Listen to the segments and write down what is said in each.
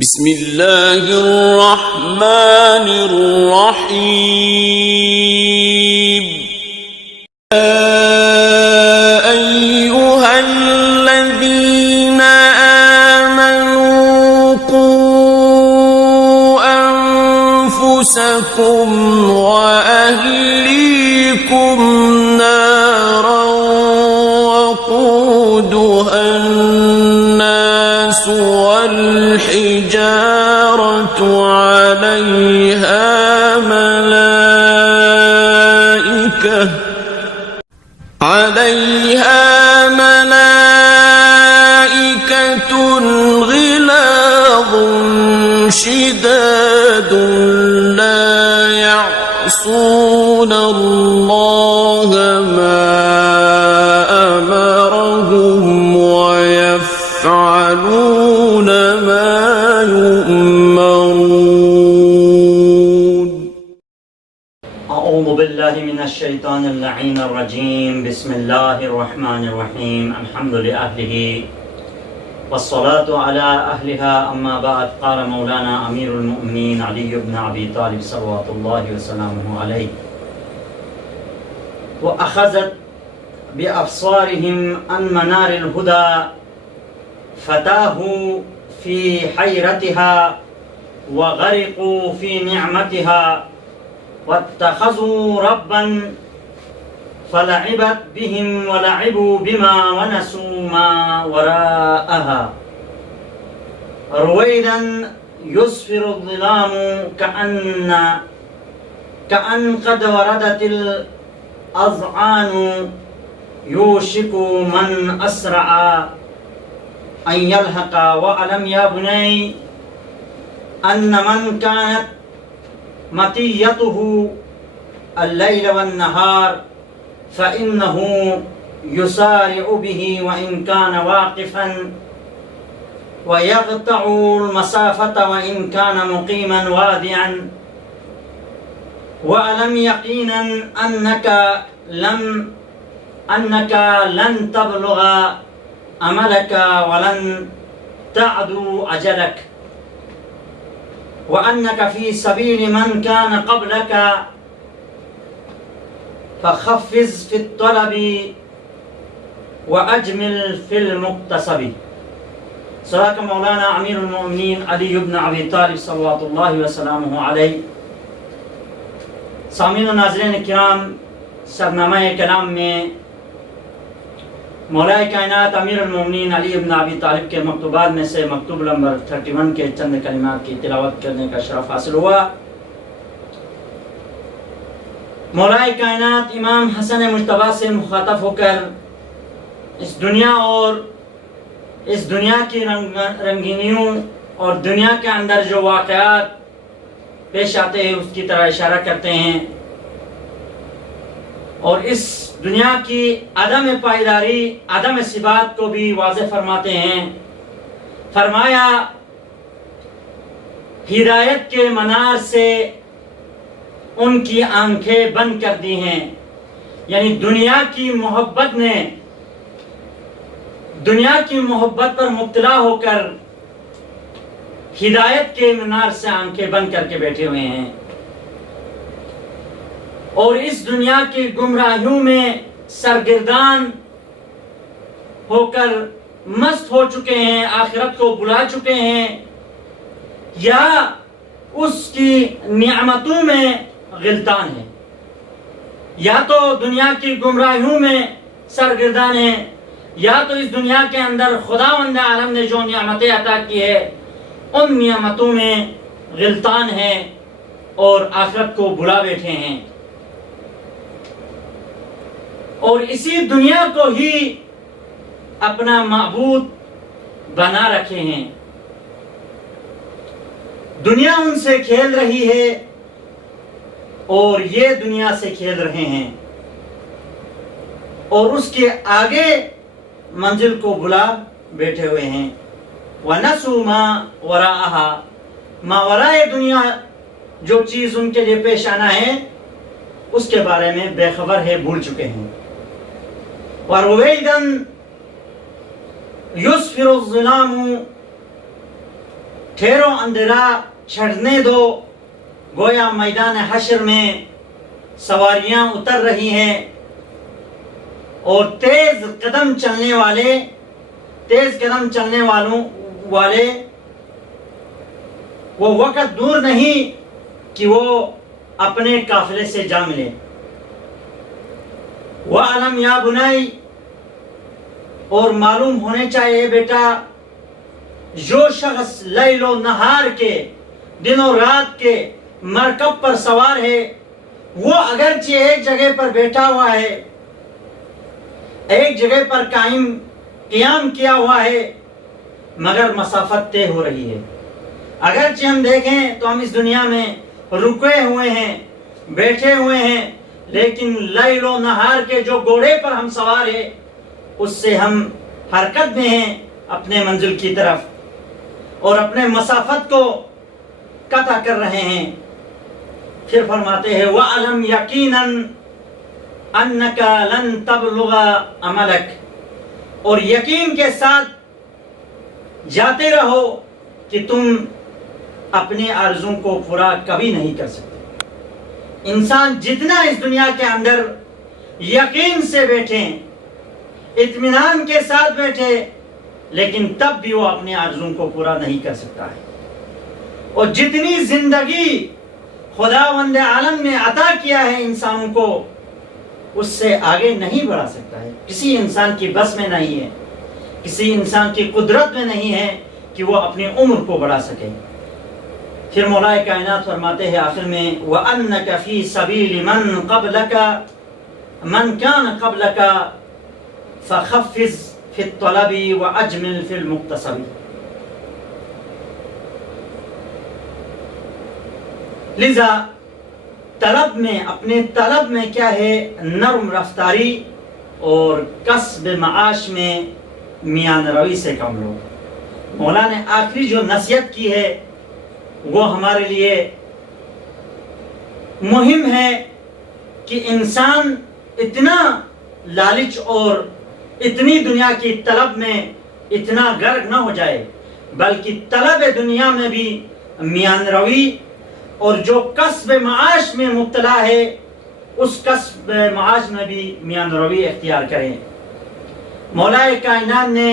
بسم اللہ الرحمن الرحیم ایہا الذین آمنوا قوا انفسکم واہلیکم نارا وقودها الناس والحجارة عليها ملائكة غلاظ شداد لا يعصون الله ما أمرهم ويفعلون ما يؤمرون. اعوذ باللہ من الشیطان اللعین الرجیم. بسم اللہ الرحمن الرحیم. الحمد لأہلہ والصلاة على أهلها. اما بعد. قال مولانا امیر المؤمنین علی بن ابی طالب صلوات اللہ وسلامہ علیہ: وأخذت بأبصارهم عن منار الهدى فتاهوا في حيرتها وغرقوا في نعمتها واتخذوا ربا فلعبت بهم ولعبوا بما ونسوا ما وراءها. رويدا يسفر الظلام كأن قد وردت الأذعان يوشك من أسرع أن يلحق. وألم يا بني أن من كانت مطيته الليل والنهار فإنه يسارع به وإن كان واقفا ويقطع المسافة وإن كان مقيما وادعا. وألم يقينا أنك لن تبلغ أملك ولن تعدو أجلك وأنك في سبيل من كان قبلك فخفز في الطلب وأجمل في المقتصب. صدق مولانا امیر المؤمنین علی بن ابی طالب صلوات اللہ وسلامہ علیہ. سامعین و ناظرین کرام، سرنامہ کلام میں مولا کائنات امیر المؤمنین علی بن ابی طالب کے مکتوبات میں سے مکتوب نمبر 31 کے چند کلمات کی تلاوت کرنے کا شرف حاصل ہوا. مولا کائنات امام حسن مجتبیٰ سے مخاطب ہو کر اس دنیا اور اس دنیا کی رنگینیوں اور دنیا کے اندر جو واقعات پیش آتے ہیں اس کی طرح اشارہ کرتے ہیں، اور اس دنیا کی عدم پائیداری، عدم ثبات کو بھی واضح فرماتے ہیں. فرمایا ہدایت کے منار سے ان کی آنکھیں بند کر دی ہیں. یعنی دنیا کی محبت پر مبتلا ہو کر ہدایت کے منار سے آنکھیں بند کر کے بیٹھے ہوئے ہیں، اور اس دنیا کی گمراہیوں میں سرگردان ہو کر مست ہو چکے ہیں، آخرت کو بلا چکے ہیں، یا اس کی نعمتوں میں غلطان ہیں. یا تو دنیا کی گمراہیوں میں سرگردان ہیں، یا تو اس دنیا کے اندر خداوند عالم نے جو نعمتیں عطا کی ہے ان نعمتوں میں غلطان ہیں اور آخرت کو بھلا بیٹھے ہیں، اور اسی دنیا کو ہی اپنا معبود بنا رکھے ہیں. دنیا ان سے کھیل رہی ہے اور یہ دنیا سے کھیل رہے ہیں، اور اس کے آگے منزل کو بلا بیٹھے ہوئے ہیں. وَنَسُوا مَا وَرَاءَهَا. ما ورائے دنیا جو چیز ان کے لیے پیش آنا ہے اس کے بارے میں بے خبر ہے، بھول چکے ہیں. وَرُوَيْدًا يُسْفِرُ الظِّلَامُ. ٹھہرو اندھیرا چھٹنے دو، گویا میدان حشر میں سواریاں اتر رہی ہیں، اور تیز قدم چلنے والے وہ وقت دور نہیں کہ وہ اپنے قافلے سے جا ملے۔ وَعَلَمْ یا بنائی، اور معلوم ہونے چاہیے بیٹا، جو شخص لیل و نہار کے، دن و رات کے مرکب پر سوار ہے، وہ اگرچہ ایک جگہ پر بیٹھا ہوا ہے، ایک جگہ پر قیام کیا ہوا ہے، مگر مسافت طے ہو رہی ہے۔ اگرچہ ہم دیکھیں تو ہم اس دنیا میں رکے ہوئے ہیں، بیٹھے ہوئے ہیں، لیکن لیل و نہار کے جو گھوڑے پر ہم سوار ہیں، اس سے ہم حرکت میں ہیں اپنے منزل کی طرف، اور اپنے مسافت کو قطع کر رہے ہیں۔ پھر فرماتے ہیں وَعَلَمْ يَقِينًا أَنَّكَ لَن تَبْلُغَ عَمَلَكَ، اور یقین کے ساتھ جاتے رہو کہ تم اپنے آرزوں کو پورا کبھی نہیں کر سکتے۔ انسان جتنا اس دنیا کے اندر یقین سے بیٹھے، اطمینان کے ساتھ بیٹھے، لیکن تب بھی وہ اپنے آرزوں کو پورا نہیں کر سکتا ہے، اور جتنی زندگی خداوند عالم نے عطا کیا ہے انسانوں کو، اس سے آگے نہیں بڑھا سکتا ہے۔ کسی انسان کی بس میں نہیں ہے، کسی انسان کی قدرت میں نہیں ہے کہ وہ اپنی عمر کو بڑھا سکے۔ پھر مولا کائنات فرماتے ہیں آخر میں وَأَنَّكَ فِي سَبِيلِ مَنْ قَبْلَكَ مَنْ كَانَ قَبْلَكَ فَخَفِّزْ فِي الطَّلَبِ وَأَجْمِلْ فِي الْمُقْتَصَبِ۔ لذا طلب میں، اپنے طلب میں کیا ہے، نرم رفتاری اور کسب معاش میں میان روی سے کم لو۔ مولا نے آخری جو نصیحت کی ہے وہ ہمارے لیے مہم ہے کہ انسان اتنا لالچ اور اتنی دنیا کی طلب میں اتنا غرق نہ ہو جائے، بلکہ طلب دنیا میں بھی میان روی، اور جو کسب معاش میں مبتلا ہے اس کسب معاش میں بھی میان روی اختیار کریں۔ مولا کائنات نے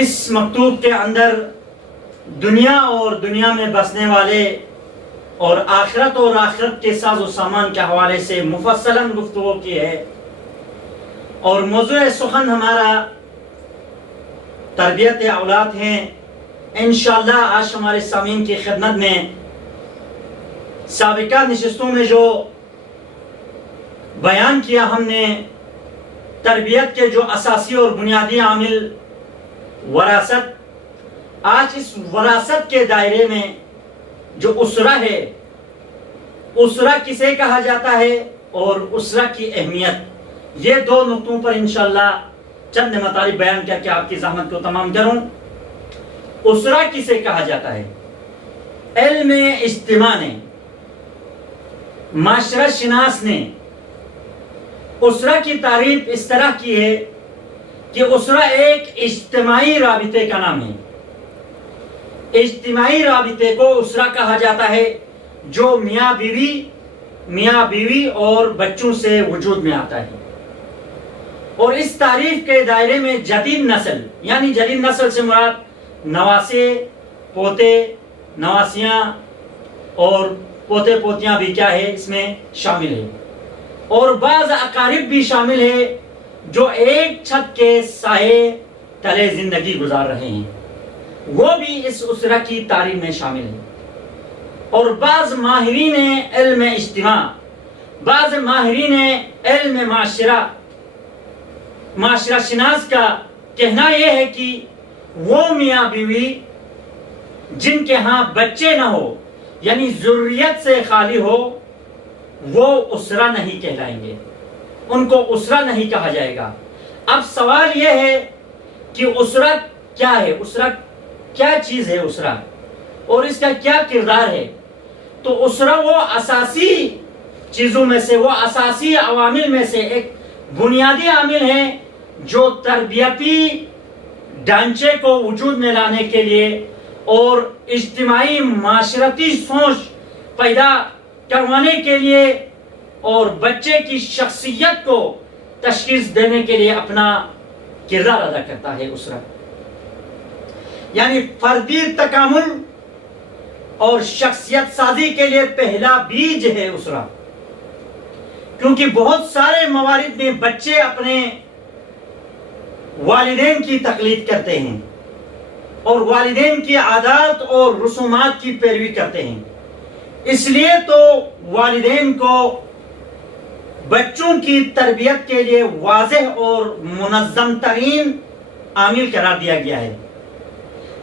اس مکتوب کے اندر دنیا اور دنیا میں بسنے والے اور آخرت کے ساز و سامان کے حوالے سے مفصلاً گفتگو کی ہے، اور موضوع سخن ہمارا تربیت اولاد ہیں۔ انشاءاللہ آج ہمارے سامعین کی خدمت میں سابقہ نشستوں میں جو بیان کیا ہم نے، تربیت کے جو اساسی اور بنیادی عامل وراثت، آج اس وراثت کے دائرے میں جو اسرہ ہے، اسرہ کسے کہا جاتا ہے اور اسرہ کی اہمیت، یہ دو نقطوں پر انشاءاللہ چند مطالب بیان کر کے آپ کی زحمت کو تمام کروں۔ اسرہ کسے کہا جاتا ہے؟ علم اجتماع نے، معاشرہ شناس نے اسرہ کی تعریف اس طرح کی ہے کہ اسرہ ایک اجتماعی رابطے کا نام ہے۔ اجتماعی رابطے کو اسرہ کہا جاتا ہے جو میاں بیوی اور بچوں سے وجود میں آتا ہے، اور اس تعریف کے دائرے میں جدید نسل، یعنی جدید نسل سے مراد نواسے، پوتے، نواسیاں اور پوتے پوتیاں بھی کیا ہے اس میں شامل ہے، اور بعض اقارب بھی شامل ہے جو ایک چھت کے سائے تلے زندگی گزار رہے ہیں، وہ بھی اس اسرہ کی تعریف میں شامل ہے۔ اور بعض ماہرین علم اجتماع، بعض ماہرین علم معاشرہ شناس کا کہنا یہ ہے کہ وہ میاں بیوی جن کے ہاں بچے نہ ہو، یعنی ذریت سے خالی ہو، وہ اسرہ نہیں کہلائیں گے، ان کو اسرہ نہیں کہا جائے گا۔ اب سوال یہ ہے کہ اسرہ کیا ہے، اسرہ کیا چیز ہے، اسرہ اور اس کا کیا کردار ہے؟ تو اسرہ وہ اساسی چیزوں میں سے، وہ اساسی عوامل میں سے ایک بنیادی عامل ہے جو تربیتی ڈھانچے کو وجود میں لانے کے لیے اور اجتماعی معاشرتی سوچ پیدا کروانے کے لیے اور بچے کی شخصیت کو تشخیص دینے کے لیے اپنا کردار ادا کرتا ہے اسرہ. یعنی فردی تکامل اور شخصیت سازی کے لیے پہلا بیج ہے اسرہ. کیونکہ بہت سارے موارد میں بچے اپنے والدین کی تقلید کرتے ہیں اور والدین کی عادات اور رسومات کی پیروی کرتے ہیں. اس لیے تو والدین کو بچوں کی تربیت کے لیے واضح اور منظم ترین عامل قرار دیا گیا ہے.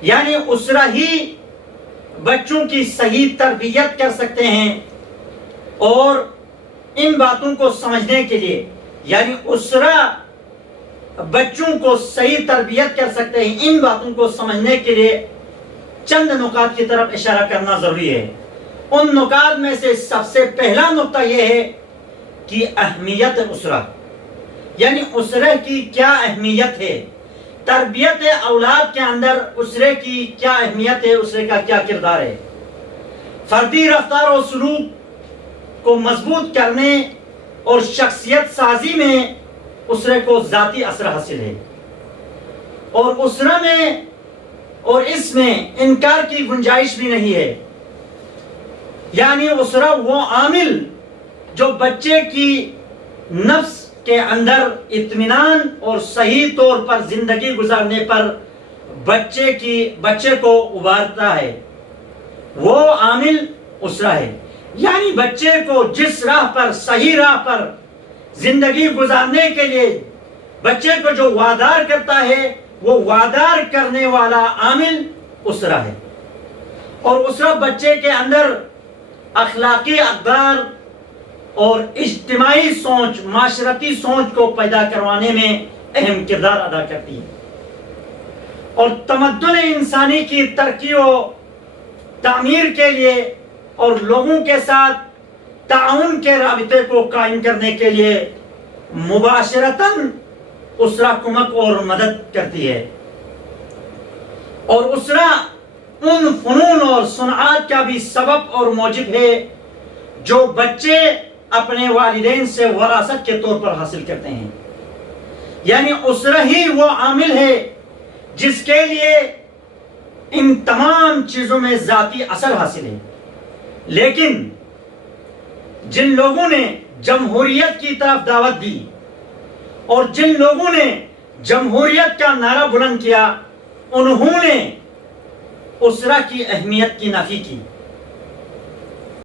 یعنی اسرہ ہی بچوں کی صحیح تربیت کر سکتے ہیں. اور ان باتوں کو سمجھنے کے لیے یعنی اسرہ بچوں کو صحیح تربیت کر سکتے ہیں. ان باتوں کو سمجھنے کے لیے چند نکات کی طرف اشارہ کرنا ضروری ہے. ان نکات میں سے سب سے پہلا نقطہ یہ ہے کہ اہمیت اسرہ. یعنی اسرہ کی کیا اہمیت ہے, تربیت اولاد کے اندر اسرے کی کیا اہمیت ہے, اسرے کا کیا کردار ہے. فردی رفتار و سلوک کو مضبوط کرنے اور شخصیت سازی میں اسرے کو ذاتی اثر حاصل ہے. اور اسرہ میں اور اس میں انکار کی گنجائش بھی نہیں ہے. یعنی اسرہ وہ عامل جو بچے کی نفس کے اندر اطمینان اور صحیح طور پر زندگی گزارنے پر بچے کو ابھارتا ہے, وہ عامل اسرہ ہے. یعنی بچے کو جس راہ پر, صحیح راہ پر زندگی گزارنے کے لیے بچے کو جو وادار کرتا ہے, وہ وادار کرنے والا عامل اسرہ ہے. اور اسرہ بچے کے اندر اخلاقی اقدار اور اجتماعی سوچ, معاشرتی سوچ کو پیدا کروانے میں اہم کردار ادا کرتی ہے. اور تمدن انسانی کی ترقی و تعمیر کے لیے اور لوگوں کے ساتھ تعاون کے رابطے کو قائم کرنے کے لیے مباشرتاً اسرہ کمک اور مدد کرتی ہے. اور اسرہ ان فنون اور صنعات کا بھی سبب اور موجب ہے جو بچے اپنے والدین سے وراثت کے طور پر حاصل کرتے ہیں. یعنی اسرہ ہی وہ عامل ہے جس کے لیے ان تمام چیزوں میں ذاتی اثر حاصل ہے. لیکن جن لوگوں نے جمہوریت کی طرف دعوت دی اور جن لوگوں نے جمہوریت کا نعرہ بلند کیا, انہوں نے اسرہ کی اہمیت کی نفی کی.